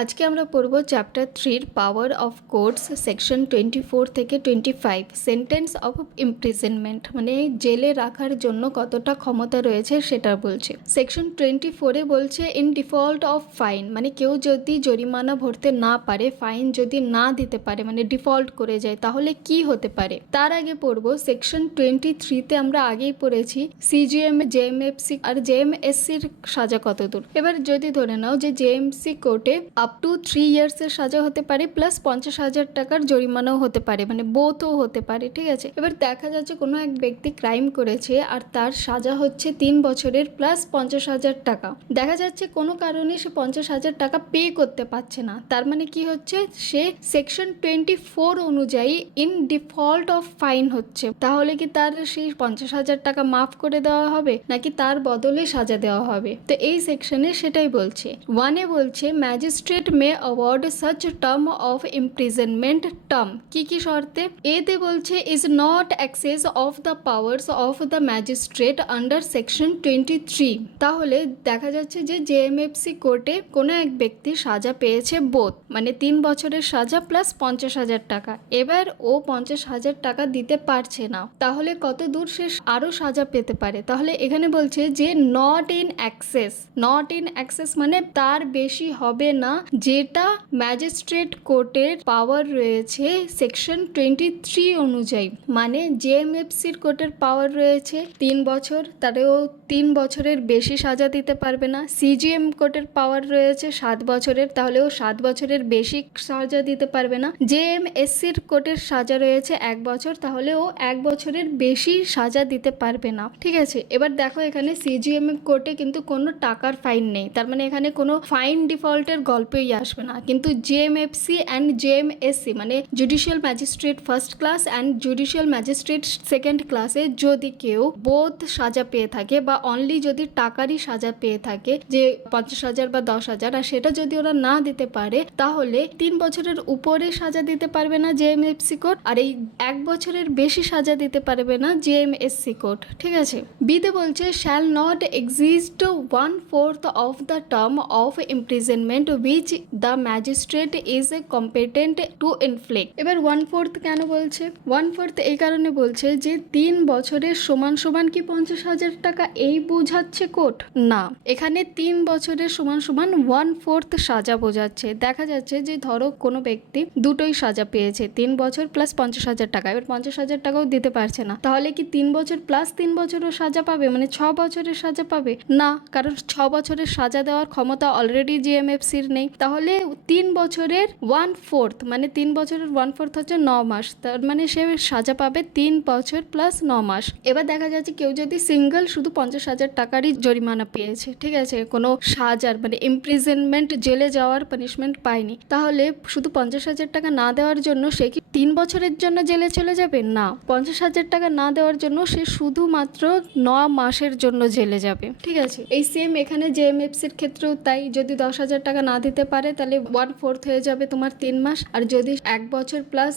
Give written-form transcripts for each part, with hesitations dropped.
আজকে আমরা পড়ব chapter 3 power of courts section 24 থেকে 25 সেন্টেন্স অফ ইমপ্রিজনমেন্ট মানে জেলে রাখার জন্য কতটা ক্ষমতা রয়েছে সেটা বলছে। সেকশন 24 বলছে ইন ডিফল্ট অফ ফাইন মানে কেউ যদি জরিমানা ভরতে না পারে, ফাইন যদি না দিতে পারে মানে ডিফল্ট করে যায় তাহলে কি হতে পারে। তার আগে পড়ব সেকশন 23 আমরা আগেই পড়েছি সিজিএম, জেএমএফসি আর জেএমএসসির সাজা কত দূর। এবার যদি ধরে নাও যে জেএমসি কোর্টে আপ টু 3 ইয়ার্সের সাজা হতে পারে প্লাস 50,000 টাকার জরিমানাও হতে পারে, মানে বোথও হতে পারে, ঠিক আছে। এবার দেখা যাচ্ছে কোনো এক ব্যক্তি ক্রাইম করেছে আর তার সাজা হচ্ছে 3 বছরের প্লাস 50,000 টাকা। দেখা যাচ্ছে কোনো কারণে সে 50,000 টাকা পে করতে পারছে না, তার মানে কি হচ্ছে সে সেকশন 24 অনুযায়ী ইন ডিফল্ট অফ ফাইন হচ্ছে। তাহলে কি তার সেই 50,000 টাকা মাফ করে দেওয়া হবে নাকি তার বদলে সাজা দেওয়া হবে? তো এই সেকশনে সেটাই বলছে। ওয়ানে বলছে magistrate may award such term of imprisonment term কি কি শর্তে। এতে বলছে is not access of the powers of the magistrate under section 23। তাহলে দেখা যাচ্ছে যে জেএমএফসি কোর্টে কোনো এক ব্যক্তি সাজা পেয়েছে বোথ মানে 3 বছরের সাজা প্লাস 50,000 টাকা। এবার ও 50,000 টাকা দিতে পারছে না, তাহলে কত দূর সে আরো সাজা পেতে পারে। তাহলে এখানে বলছে যে not in access, not in access মানে তার বেশি হবে না যেটা ম্যাজিস্ট্রেট কোর্টের পাওয়ার রয়েছে সেকশন 23 অনুযায়ী। মানে জেএমএফসির কোর্টের পাওয়ার রয়েছে 3 বছর, তারেও 3 বছরের বেশি সাজা দিতে পারবে না। সিজিএম কোর্টের পাওয়ার রয়েছে 7 বছরের, তাহলেও 7 বছরের বেশি সাজা দিতে পারবে না। জেএমএসসির কোর্টের সাজা রয়েছে 1 বছর, তাহলেও 1 বছরের বেশি সাজা দিতে পারবে না, ঠিক আছে। এবার দেখো এখানে সিজিএম কোর্টে কিন্তু কোনো টাকার ফাইন নেই, তার মানে এখানে কোনো ফাইন ডিফল্টের গল্পই আসবে না। কিন্তু জেএমএফসি অ্যান্ড জেএমএসসি মানে judicial magistrate first class and judicial magistrate second ক্লাসে যদি কেউ বোথ সাজা পেয়ে থাকে বা অনলি যদি টাকারই সাজা পেয়ে থাকে যে 50,000 বা 10,000, আর সেটা যদি ওরা না দিতে পারে তাহলে 3 বছরের উপরে সাজা দিতে পারবে না জেএমএফসি কোর্ট, আর এই 1 বছরের বেশি সাজা দিতে পারবে না জেএমএসসি কোর্ট, ঠিক আছে। বিতে বলছে shall not exist 1/4 of the term of imprisonment which the magistrate is competent to inflict. এবার 1/4 কেন বলছে? 1/4 এই কারণে বলছে যে 3 বছরের সমান সমান কি 50,000 টাকা এই বোঝাচ্ছে কোর্ট না, এখানে 3 বছরের সমান সমান 1/4 সাজা বোঝাচ্ছে। দেখা যাচ্ছে যে ধরো কোনো ব্যক্তি দুটোই সাজা পেয়েছে 3 বছর প্লাস 50,000 টাকা, এবার 50,000 টাকাও দিতে পারছে না, তাহলে কি 3 বছর প্লাস 3 বছরও সাজা পাবে মানে 6 বছরের সাজা পাবে না, কারণ 6 বছরের সাজা দেওয়ার ক্ষমতা অলরেডি জেএমএফসির নেই। তাহলে 3 বছরের 1/4 মানে 3 বছরের 1/4 হচ্ছে 9 মাস, তার মানে সে সাজা পাবে 3 বছর প্লাস 9 মাস। এবার দেখা যাচ্ছে কেউ যদি সিঙ্গেল শুধু 50,000 টাকারই জরিমানা পেয়েছে, ঠিক আছে, কোনো সাজার মানে ইমপ্রিজনমেন্ট জেলে যাওয়ার পানিশমেন্ট পায়নি, তাহলে শুধু 50,000 টাকা না দেওয়ার জন্য সে কি 3 বছরের জন্য জেলে চলে যাবে? না, 50,000 টাকা না দেওয়ার জন্য সে শুধুমাত্র 9 মাসের জন্য জেলে যাবে, ঠিক আছে। এই সেম এখানে জেএমএফসির ক্ষেত্রেও তাই, যদি 10,000 টাকা না দিতে পারে তাহলে 1/4 হয়ে যাবে তোমার 3 মাস, আর যদি 1 বছর প্লাস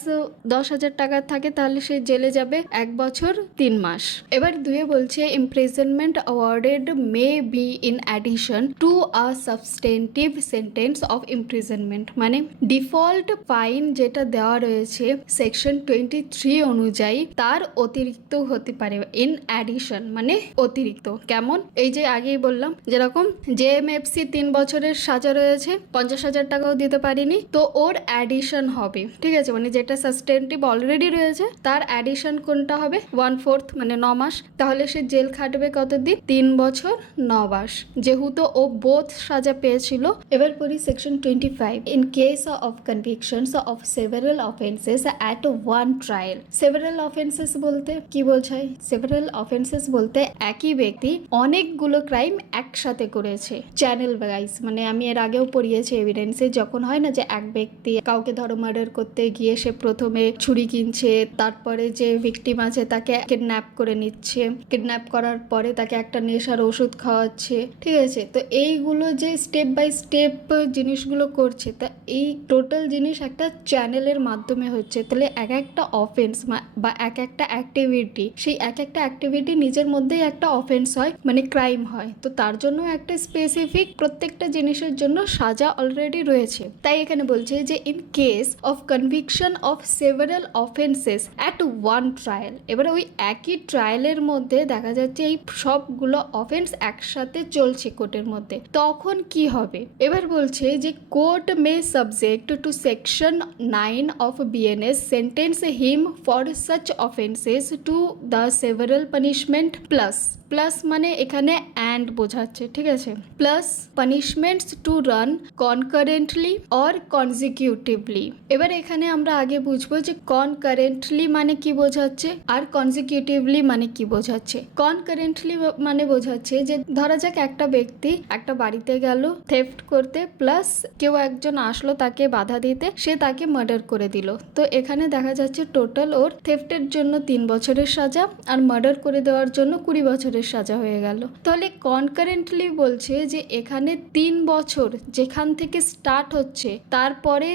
10,000 টাকা থাকে তাহলে সে জেলে যাবে 1 বছর 3 মাস। এবার দুয়ে বলছে imprisonment awarded May be in addition to a substantive sentence of imprisonment মানে ডিফল্ট ফাইন যেটা দেওয়া রয়েছে সেকশন 23 অনুযায়ী তার অতিরিক্ত হতে পারে। ইন অ্যাডিশন মানে অতিরিক্ত, কেমন? এই যে আগেই বললাম যেরকম জেএমএফসি 3 বছরের সাজা রয়েছে, 50,000 টাকাও দিতে পারিনি, তো ওর অ্যাডিশন হবে, ঠিক আছে, মানে যেটা সাবস্টেন্টিভ অলরেডি রয়েছে তার অ্যাডিশন কোনটা হবে 1/4 মানে 9 মাস, তাহলে সে জেল খাটবে কতদিন? 3 বছর 9 মাস, যেহেতু ও বোথ সাজা পেয়েছিল। এবার পড়ি section 25 in case of কনভিকশনস of several offences at one trial. Several offences বলতে কি বোঝায়? সেভারাল অফেন্সেস বলতে একই ব্যক্তি অনেকগুলো ক্রাইম একসাথে করেছে চ্যানেল ওয়াইজ, মানে আমি এর আগেও পড়িয়েছি এভিডেন্সে, যখন হয় না যে এক ব্যক্তি কাউকে ধরো মার্ডার করতে গিয়ে সে প্রথমে ছুরি কিনছে, তারপরে যে ভিকটিম আছে তাকে কিডন্যাপ করে নিচ্ছে, কিডন্যাপ করার পরে তাকে একটা নেশার ওষুধ খাওয়াচ্ছে, ঠিক আছে। তো এইগুলো যে স্টেপ বাই স্টেপ জিনিসগুলো করছে, তা এই টোটাল জিনিস একটা চ্যানেলের মাধ্যমে হচ্ছে। তাহলে এক একটা অফেন্স বা এক একটা অ্যাক্টিভিটি, সেই এক একটা অ্যাক্টিভিটি নিজের মধ্যেই একটা অফেন্স হয় মানে ক্রাইম হয়, তো তার জন্য একটা স্পেসিফিক প্রত্যেকটা জিনিসের জন্য সাজা অলরেডি রয়েছে। তাই এখানে বলছে যে in case of conviction of several offences at one trial, এবার ওই একই ট্রায়ালের মধ্যে দেখা যাচ্ছে এই সবগুলো অফেন্স একসাথে চলছে কোর্টের মধ্যে, তখন কি হবে? এবার বলছে যে court May subject to section 9 of BNS sentence him for such offenses to the several punishment plus plus মানে এখানে অ্যান্ড বোঝাচ্ছে, ঠিক আছে, plus punishments to run concurrently or consecutively. এবার এখানে আমরা আগে বুঝবো যে কনকারেন্টলি মানে কি বোঝাচ্ছে আর কনজিকিউটিভলি মানে কি বোঝাচ্ছে। কনকারেন্টলি মানে বোঝাচ্ছে যে ধরা যাক একটা ব্যক্তি একটা বাড়িতে গেল থেফট করতে, প্লাস কেউ একজন আসলো তাকে বাধা দিতে, সে তাকে মার্ডার করে দিল। তো এখানে দেখা যাচ্ছে টোটাল ওর থেফটের জন্য 3 বছরের সাজা আর মার্ডার করে দেওয়ার জন্য 20 বছরের সাজা হয়ে গেল। তাহলে কনকারেন্টলি বলছে যে এখানে 3 বছর যেখান থেকে স্টার্ট হচ্ছে তারপরে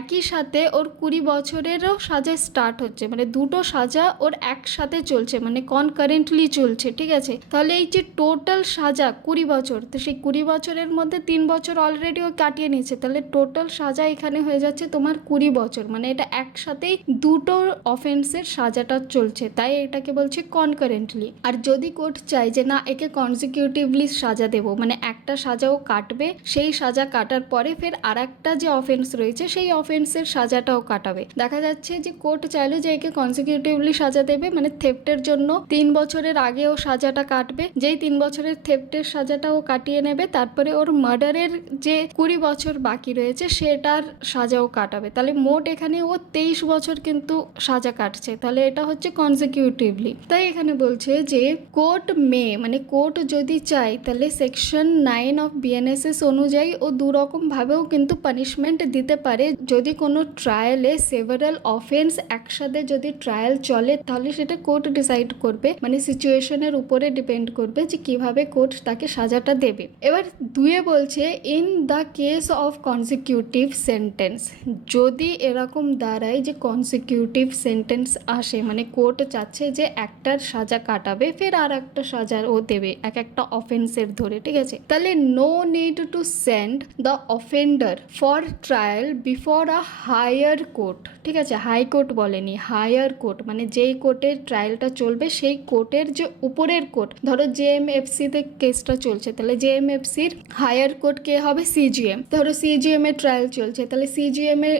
একই সাথে ওর 20 বছরেরও সাজা স্টার্ট হচ্ছে, মানে দুটো সাজা ওর একসাথে চলছে, মানে কনকারেন্টলি চলছে, ঠিক আছে। তাহলে এই যে টোটাল সাজা 20 বছর, তো সেই 20 বছরের মধ্যে 3 বছর অলরেডি ও কাটিয়ে নিয়েছে, তাহলে টোটাল সাজা এখানে হয়ে যাচ্ছে তোমার 20 বছর, মানে এটা একসাথেই দুটো অফেন্সের সাজাটা চলছে, তাই এটাকে বলছে কনকারেন্টলি। আর যদি কোর্ট চাই যে না একে কনজিকিউটিভলি সাজা দেবো, মানে একটা সাজাও কাটবে, সেই সাজা কাটার পরে ফের আর একটা যে অফেন্স রয়েছে সেই অফেন্সের সাজাটাও কাটাবে। দেখা যাচ্ছে যে কোর্ট চাইলো যে একে কনজিকিউটিভলি সাজা দেবে, মানে থেফটের জন্য 3 বছরের আগেও সাজাটা কাটবে, যেই 3 বছরের থেফটের সাজাটাও কাটিয়ে নেবে, তারপরে ওর মার্ডারের যে 20 বছর বাকি রয়েছে সেটার সাজাও কাটাবে, তাহলে মোট এখানে ও 23 বছর কিন্তু সাজা কাটছে, তাহলে এটা হচ্ছে কনজিকিউটিভলি। তাই এখানে বলছে যে কোর্ট মে, মানে কোর্ট যদি চাই তাহলে সেকশন 9 অফ বিএনএসএস অনুযায়ী ও দুরকম ভাবেও কিন্তু পানিশমেন্ট দিতে পারে। যদি কোনো ট্রায়ালে সেভারাল অফেন্স একসাথে যদি ট্রায়াল চলে তাহলে সেটা কোর্ট ডিসাইড করবে, মানে সিচুয়েশনের উপরে ডিপেন্ড করবে যে কিভাবে কোর্ট তাকে সাজাটা দেবে। এবার 2 বলছে in the case of consecutive sentence, যদি এরকম দাঁড়ায় যে কনজিকিউটিভ সেন্টেন্স আসে, মানে কোর্ট চাচ্ছে যে একটার সাজা কাটাবে ফের আর একটা সাজা ও দেবে এক একটা অফেন্সের ধরে, ঠিক আছে, তাহলে no need to send the offender for trial before a higher court, ঠিক আছে, হাইকোর্ট বলেনি, হায়ার কোর্ট মানে যেই কোর্টের ট্রায়ালটা চলবে সেই কোর্টের যে উপরের কোর্ট, ধরো জেএমএফসিতে কেসটা চলছে তাহলে জেএমএফসির হায়ার কোর্ট কে হবে সিজিএম, ধরো সিজিএম এর ট্রায়াল চলছে তাহলে সিজিএম এর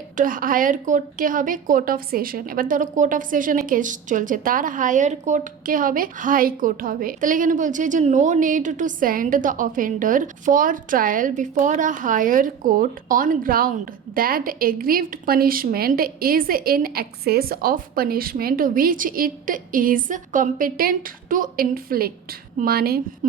হায়ার কোর্ট কে হবে কোর্ট অফ সেশন, এবার ধরো কোর্ট অফ সেশনে কেস চলছে তার হায়ার কোর্ট কে হবে হাই কোর্ট হবে। তাহলে এখানে বলছে যে no need to send the offender for trial before a higher court on ground that aggrieved punishment is in excess of punishment which it is competent to inflict.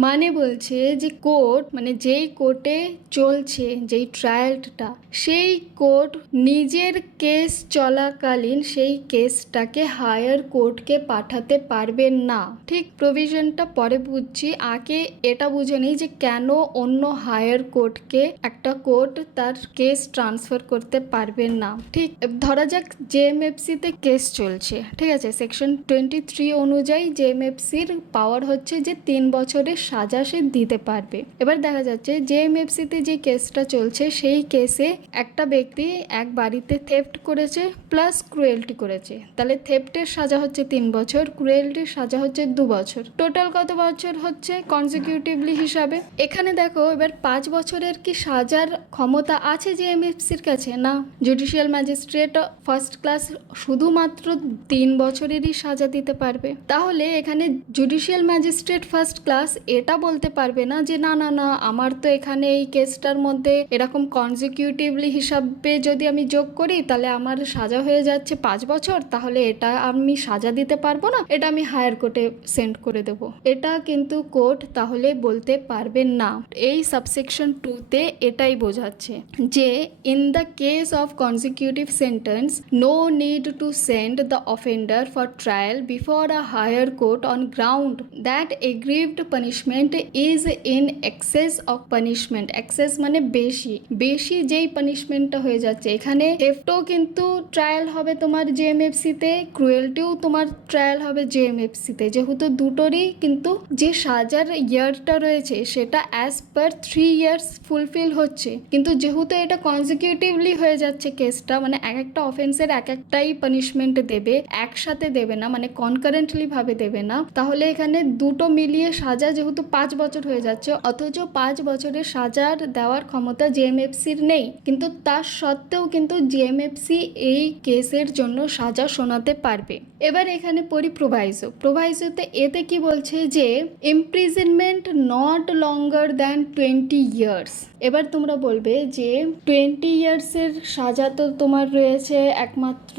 মানে বলছে যে court, মানে যেই কোর্টে চলছে যেই ট্রায়ালটা, সেই কোর্ট নিজের কেস চলাকালীন সেই কেসটাকে হায়ার কোর্টকে পাঠাতে পারবেন না। ঠিক প্রভিশনটা পরে বুঝছি, আগে এটা বুঝে নেই যে কেন অন্য হায়ার কোর্টকে একটা কোর্ট তার কেস ট্রান্সফার করতে পারবেন না। ঠিক ধরা যাক জেএমএফসিতে কেস চলছে, ঠিক আছে, সেকশন 23 অনুযায়ী জেএমএফসির পাওয়ার হচ্ছে যে 3 বছরের সাজা সে দিতে পারবে। এবার দেখা যাচ্ছে জেএমএফসিতে যে কেসটা চলছে সেই কেসে একটা ব্যক্তি এক বাড়িতে থেফট করেছে প্লাস ক্রুয়েলটি করেছে, তাহলে থেফটের সাজা হচ্ছে 3 বছর, ক্রুয়েলটির সাজা হচ্ছে 2 বছর, টোটাল কত বছর হচ্ছে কনজিকিউটিভলি হিসাবে। এখানে দেখো এবার 5 বছরের কি সাজার ক্ষমতা আছে জেএমএফসির কাছে? না, জুডিশিয়াল ম্যাজিস্ট্রেট ফার্স্ট ক্লাস শুধুমাত্র 3 বছরেরই সাজা দিতে পারবে। তাহলে এখানে জুডিশিয়াল ম্যাজিস্ট্রেট ফার্স্ট ক্লাস এটা বলতে পারবে না যে না না না আমার তো এখানে এই কেসটার মধ্যে এরকম কনজিকিউটিভলি হিসাবে যদি আমি যোগ করি তাহলে আমার সাজা হয়ে যাচ্ছে 5 বছর, তাহলে এটা আমি সাজা দিতে পারবো না, এটা আমি হায়ার কোর্টে সেন্ড করে দেব, এটা কিন্তু কোর্ট তাহলে বলতে পারবেন না। এই সাবসেকশন 2-তে এটাই বোঝাচ্ছে যে in the case of consecutive sentence no need to send the offender for trial before a higher court on ground that aggrieved punishment is in excess of punishment. Excess মানে বেশি, বেশি যেই পানিশমেন্টটা হয়ে যাচ্ছে, এখানে থেফটও কিন্তু ট্রায়াল হবে তোমার জেএমএফসিতে, ক্রুয়েলটিও তোমার ট্রায়াল হবে জেএমএফসিতে, যেহেতু দুটোরই কিন্তু কিন্তু যে সাজার ইয়ারটা রয়েছে সেটা অ্যাজ পার 3 ইয়ার্স ফুলফিল হচ্ছে, কিন্তু যেহেতু এটা কনজিকিউটিভলি হয়ে যাচ্ছে কেসটা, মানে এক একটা অফেন্সের এক একটাই পানিশমেন্ট দেবে, একসাথে দেবে না, মানে কনকারেন্টলি ভাবে দেবে না, তাহলে এখানে দুটো মিলিয়ে সাজা যেহেতু 5 বছর হয়ে যাচ্ছে, অথচ 5 বছরের সাজার দেওয়ার ক্ষমতা জেএমএফসির নেই, কিন্তু তার সত্ত্বেও কিন্তু জেএমএফসি এই কেসের জন্য সাজা শোনাতে পারবে। এবার এখানে পড়ি প্রোভাইজোতে এতে কি বলছে যে imprisonment not longer than 20 years. এবার তোমরা বলবে যে 20 ইয়ার্সের সাজা তো তোমার রয়েছে একমাত্র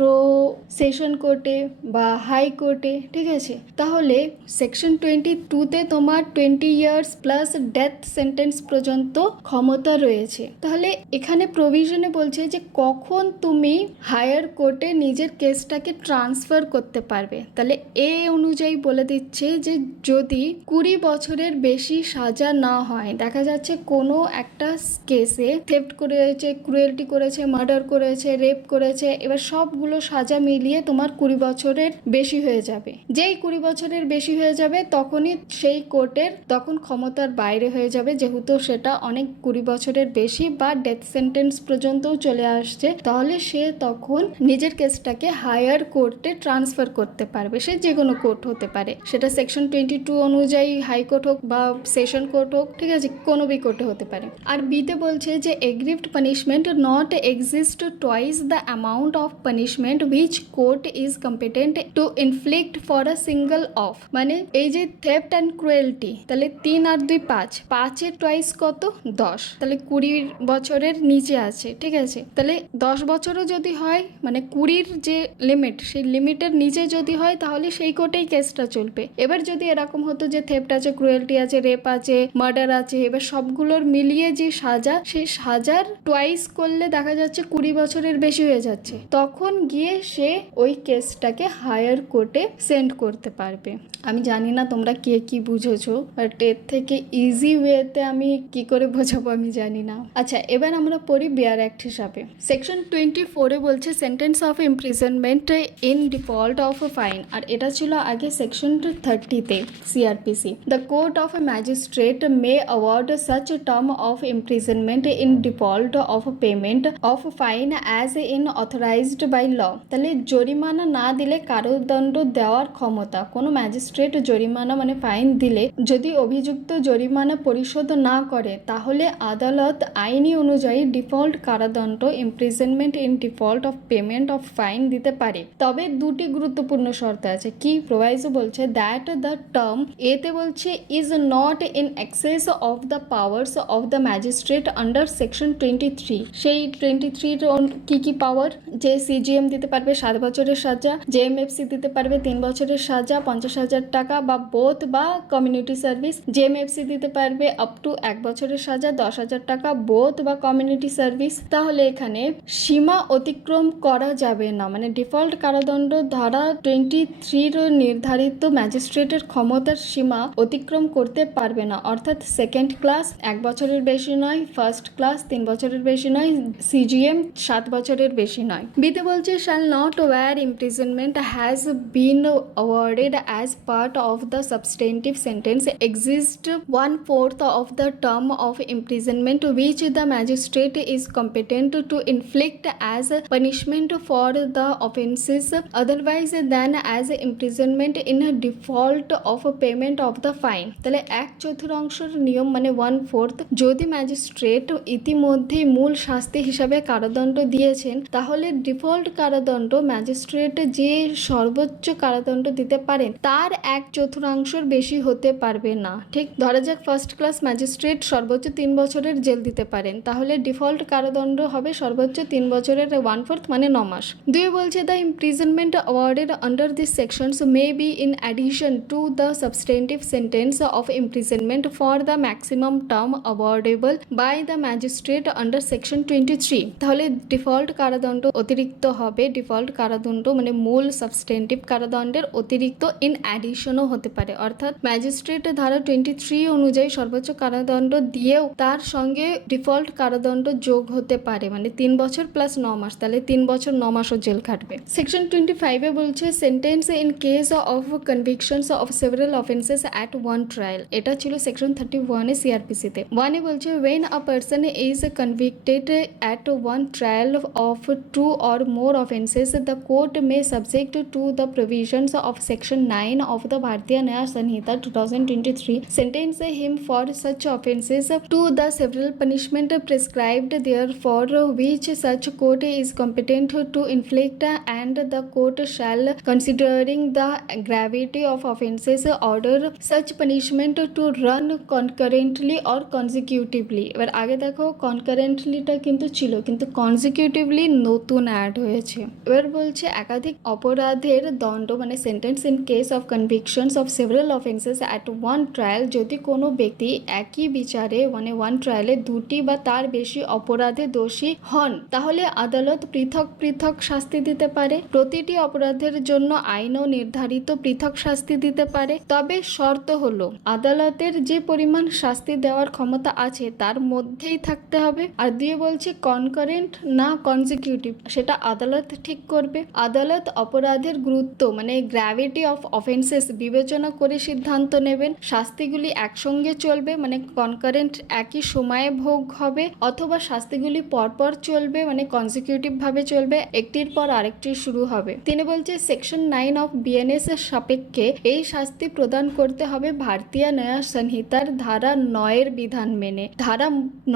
সেশন কোর্টে বা হাইকোর্টে, ঠিক আছে, তাহলে সেকশন 22তে তোমার 20 ইয়ার্স প্লাস ডেথ সেন্টেন্স পর্যন্ত ক্ষমতা রয়েছে। তাহলে এখানে প্রভিশনে বলছে যে কখন তুমি হায়ার কোর্টে নিজের কেসটাকে ট্রান্সফার করতে পারবে। তাহলে এ অনুযায়ী বলে দিচ্ছে যে যদি 20 বছরের বেশি সাজা না হয়, দেখা যাচ্ছে কোনো একটা কেসে থেফট করেছে, ক্রুয়েলটি করেছে, মার্ডার করেছে, রেপ করেছে, এবার সবগুলো সাজা মিলিয়ে তোমার 20 বছরের বেশি হয়ে যাবে। যেই 20 বছরের বেশি হয়ে যাবে তখনই সেই কোর্টের তখন ক্ষমতার বাইরে হয়ে যাবে, যেহেতু সেটা অনেক 20 বছরের বেশি বা ডেথ সেন্টেন্স পর্যন্তও চলে আসছে, তাহলে সে তখন নিজের কেসটাকে হায়ার কোর্টে ট্রান্সফার করতে পারবে। সে যে কোনো কোর্ট হতে পারে, সেটা সেকশন 22 অনুযায়ী হাইকোর্ট হোক বা সেশন কোর্ট হোক, ঠিক আছে, কোনো বি কোর্টে হতে পারে। আর বিতে বলছে যে aggrieved punishment not exist twice the amount of punishment which court is competent to inflict for a single of, মানে এই যে থেফট অ্যান্ড ক্রুয়েলটি, তাহলে 3 আর 2 5, 5-এর টুয়াইস কত 10, তাহলে 20 বছরের নিচে আছে, ঠিক আছে, তাহলে 10 বছরও যদি হয়, মানে 20-র যে লিমিট সেই লিমিটের নিচে যদি হয় তাহলে সেই কোর্টেই কেসটা চলবে। এবার যদি এরকম হতো যে থেফট আছে, ক্রুয়েলটি আছে, রেপ আছে, মার্ডার আছে, এবার সবগুলোর মিলিয়ে যে সাজা, সেই সাজার টুয়াইস করলে দেখা যাচ্ছে 20 বছরের বেশি হয়ে যাচ্ছে, তখন গিয়ে সে ওই কেসটাকে হায়ার কোর্টে সেন্ড করতে পারবে। আমি জানি না তোমরা কে কি বুঝেছো, বাট এর থেকে ইজি ওয়েতে আমি কি করে বোঝাবো আমি জানি না। আচ্ছা, এবার আমরা পড়ি বেয়ার অ্যাক্ট হিসাবে। সেকশন 24-এ বলছে sentence of imprisonment in default of fine, আর এটা ছিল আগে সেকশন 30-তে CrPC. The court of a magistrate may award such term of imprisonment in default of payment of fine as in authorized by law. তাহলে জরিমানা না দিলে কারাদণ্ড দেওয়ার ক্ষমতা, কোনো ম্যাজিস্ট্রেট জরিমানা মানে ফাইন দিলে যদি অভিযুক্ত জরিমানা পরিশোধ না করে, তাহলে আদালত আইনি অনুযায়ী ডিফল্ট কারাদণ্ড imprisonment in default of payment of fine দিতে পারে। তবে দুটি গুরুত্বপূর্ণ শর্ত আছে। কি প্রোভাইজো বলছে দ্যাট দ্য টার্ম, এতে বলছে is not in excess of the powers of the magistrate under section 23। সেই 23-র কি কি পাওয়ার, যে সিজিএম দিতে পারবে 7 বছরের সাজা, জেএমএফসি দিতে পারবে 3 বছরের সাজা 50,000 টাকা বা বোথ বা কমিউনিটি সার্ভিস, জেএমএফসি দিতে পারবে আপ টু 1 বছরের সাজা 10,000 টাকা বোথ বা কমিউনিটি সার্ভিস। তাহলে এখানে সীমা অতিক্রম করা যাবে না, মানে ডিফল্ট কারাদণ্ড ধারা 23-র নির্ধারিত ম্যাজিস্ট্রেটের ক্ষমতার সীমা অতিক্রম করতে পারবে না, অর্থাৎ সেকেন্ড ক্লাস 1 বছরের বেশি নয়, ফার্স্ট ক্লাস 3 বছরের বেশি নয়, সিজিএম 7 বছরের বেশি নয়। বিতে বলছে shall not where imprisonment has been awarded as part of the substantive sentence exist 1/4 of the term of imprisonment which the magistrate is competent to inflict as punishment for the offences otherwise than as imprisonment in a default of payment of the fine। তাহলে 1/4 নিয়ম মানে 1/4, যদি magistrate ইতিমধ্যে মূল শাস্তি হিসাবে কারাদণ্ড দিয়েছেন, তাহলে ডিফল্ট কারাদণ্ড ম্যাজিস্ট্রেট যে সর্বোচ্চ কারাদণ্ড দিতে পারেন তার 1/4 বেশি হতে পারবে না। ঠিক ধরা যাক ফার্স্ট ক্লাস ম্যাজিস্ট্রেট সর্বোচ্চ 3 বছরের জেল দিতে পারেন, তাহলে ডিফল্ট কারাদণ্ড হবে সর্বোচ্চ 3 বছরের 1/4 মানে 9 মাস। দুই বলছে the imprisonment awarded under this sections may be in addition to the substantive sentence of imprisonment for the maximum term awardable by the magistrate under section 23। তাহলে ডিফল্ট কারাদণ্ড অতিরিক্ত হবে, ডিফল্ট কারাদণ্ড মানে মূল সাবস্টেন্টিভ কারাদণ্ডের অতিরিক্ত ইন অ্যাডিশনও হতে পারে, অর্থাৎ ম্যাজিস্ট্রেট ধারা 23 অনুযায়ী সর্বোচ্চ কারাদণ্ড দিয়েও তার সঙ্গে ডিফল্ট কারাদণ্ড যোগ হতে পারে, মানে 3 বছর প্লাস 9 মাস, তাহলে 3 বছর 9 মাসও জেল খাটবে। সেকশন 25 বলছে sentence in case of কনভিকশনস of several offences at one trial. এটা ছিল সেকশন 31 সিআরপিসিতে। 1 বলছে when a person is convicted at one trial of 2 or more offenses, the court may subject to the provisions of section 9 of the Bharatiya Nyaya Sanhita 2023 sentence him for such offenses to the several punishment prescribed therefore which such court is competent to inflict, and the court shall, considering the gravity of offenses, order such punishment to run concurrently or consecutively। এবার আগে দেখো কনকারেন্টলিটা কিন্তু ছিল, কিন্তু consecutively নতুন add হয়েছে। এবার বলছে একাধিক অপরাধের দণ্ড মানে sentence in case of কনভিকশনস of several offences at one trial. যদি কোনো ব্যক্তি একই বিচারে মানে ওয়ান ট্রায়ালে 2টি বা তার বেশি অপরাধে দোষী হন, তাহলে আদালত পৃথক পৃথক শাস্তি দিতে পারে। প্রতিটি অপরাধের জন্য আইনও নির্ধারিত পৃথক শাস্তি দিতে পারে, তবে শর্ত হলো আদালতের যে পরিমাণ শাস্তি দেওয়ার ক্ষমতা আছে তার মধ্যেই থাকতে হবে। আর 2 বলছে কনকারেন্ট না কনজিকিউটিভ, সেটা আদালত ঠিক করবে। আদালত অপরাধের গুরুত্ব মানে গ্র্যাভিটি অফ অফেন্সেস বিবেচনা করে সিদ্ধান্ত নেবেন। শাস্তিগুলি একসঙ্গে চলবে মানে কনকারেন্ট একই সময়ে ভোগ হবে, অথবা শাস্তিগুলি পরপর চলবে মানে কনজিকিউটিভ ভাবে চলবে, একটির পর আরেকটি শুরু হবে। 3 বলছে সেকশন 9 অফ বিএনএস এর সাপেক্ষে এই শাস্তি প্রদান করতে হবে ভারতীয় ন্যায় সংহিতার ধারা 9 এর বিধান মেনে। ধারা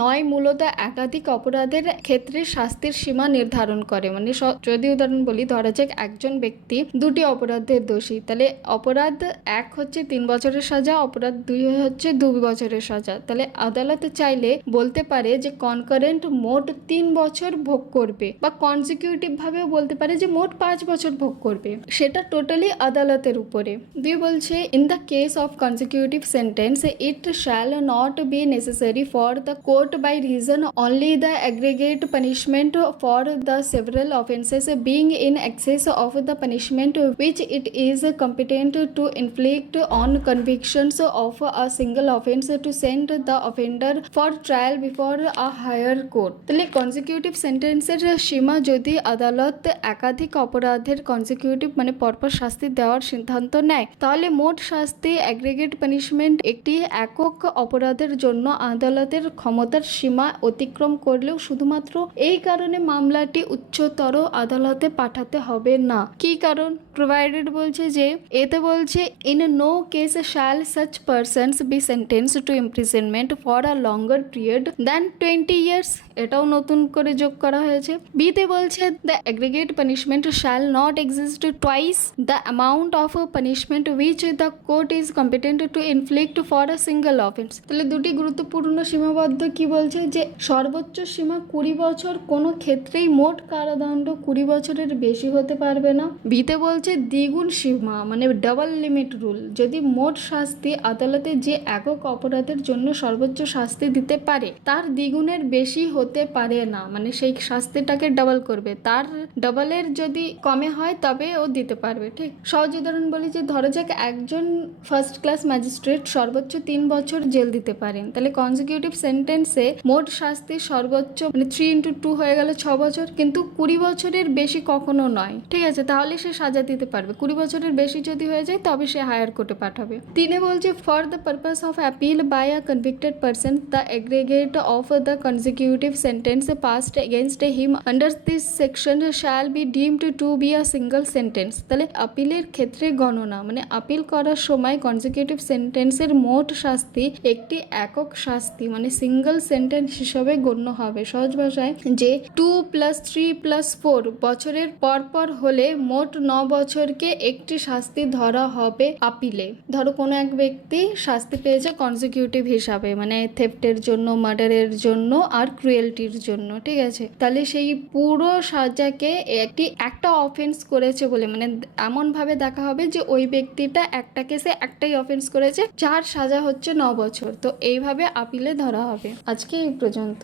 9 মূলত একাধিক অপরাধের ক্ষেত্রে শাস্তির সীমা নির্ধারণ করে। মানে যদি উদাহরণ বলি, ধরা যাক একজন ব্যক্তি 2টি অপরাধের দোষী, তাহলে অপরাধ 1 হচ্ছে 3 বছরের সাজা, অপরাধ 2 হচ্ছে 2 বছরের সাজা। তাহলে আদালত চাইলে বলতে পারে যে কনকারেন্ট মোট 3 বছর ভোগ করবে, বা কনজিকিউটিভ ভাবেও বলতে পারে যে মোট 5 বছর ভোগ করবে, সেটা টোটালি আদালতের উপরে। 2 বলছে in the case of consecutive sentence it shall not be necessary for the court by reason only the aggregate punishment for the several offences being in excess of the punishment which it is competent to inflict on convictions of a single offence to send the offender for trial before a higher court। তাহলে consecutive সেন্টেন্সের সীমা যদি আদালত একাধিক অপরাধের consecutive মানে পরপর শাস্তি দেওয়ার সিদ্ধান্ত নেয়, তাহলে মোট শাস্তি অ্যাগ্রিগেট পানিশমেন্ট একটি একক অপরাধের জন্য আদালতের ক্ষমতার সীমা অতিক্রম করলেও শুধুমাত্র এই কারণে মামলাটি উচ্চতর আদালতে পাঠাতে হবে না। কি কারণ? প্রোভাইডেড বলছে যে এতে বলছে in no case shall such persons be sentenced to imprisonment for a longer period than 20 years. এটাও নতুন করে যোগ করা হয়েছে। বিতে বলছে the aggregate punishment shall not exist twice the amount of punishment which the court is competent to inflict for a single offence. তাহলে 2টি গুরুত্বপূর্ণ সীমাবদ্ধ কি বলছে যে সর্বোচ্চ সীমা 20 বছর, কোনো ক্ষেত্রেই মোট কারাদণ্ড 20 বছরের বেশি হতে পারবে না। বিতে বলছে দ্বিগুণ সীমা মানে ডাবল লিমিট রুল, যদি মোট শাস্তি আদালতে যে একক অপরাধের জন্য সর্বোচ্চ শাস্তি দিতে পারে তার দ্বিগুণের বেশি হতে পারে না, মানে সেই শাস্তিটাকে ডাবল করবে, তার ডাবলের যদি কমে হয় তবে ও দিতে পারবে। ঠিক সহজ উদাহরণ বলি যে ধরো যাক একজন ফার্স্ট ক্লাস ম্যাজিস্ট্রেট সর্বোচ্চ 3 বছর জেল দিতে পারেন, তাহলে কনজিকিউটিভ সেন্টেন্সে মোট শাস্তি সর্বোচ্চ মানে 3x2 হয়ে গেল 6 বছর, কিন্তু 20 বছরের বেশি কখনো নয়। ঠিক আছে, তাহলে সে সাজা দিতে পারবে। 20 বছরের বেশি যদি হয়ে যায় তবে সে হায়ার কোর্টে পাঠাবে। 3 বলছে for the purpose of appeal by a convicted person the aggregate of the consecutive sentence passed against him under this section shall be deemed to be a single sentence. তাহলে আপিলের ক্ষেত্রে গণনা মানে আপিল করার সময় কনজিকিউটিভ সেন্টেন্সের মোট শাস্তি একটি একক শাস্তি মানে সিঙ্গল সেন্টেন্স হিসাবে গণ্য হবে। সহজ ভাষায় যে 2 + 3 + 4 বছরের পরপর হলে মোট 9 বছরকে একটি শাস্তি ধরা হবে আপিলে। ধরো কোনো এক ব্যক্তি শাস্তি পেয়েছে কনজিকিউটিভ হিসাবে মানে থেফটের জন্য, মার্ডারের জন্য আর ক্রুয়েল ক্রুয়েলটির জন্য, ঠিক আছে? তাহলে সেই পুরো সাজাকে একটা অফেন্স করেছে বলে, মানে এমনভাবে দেখা হবে যে ওই ব্যক্তিটা একটা কেসে একটাই অফেন্স করেছে, যার সাজা হচ্ছে 9 বছর। তো এইভাবে আপিলে ধরা হবে। আজকে এই পর্যন্ত।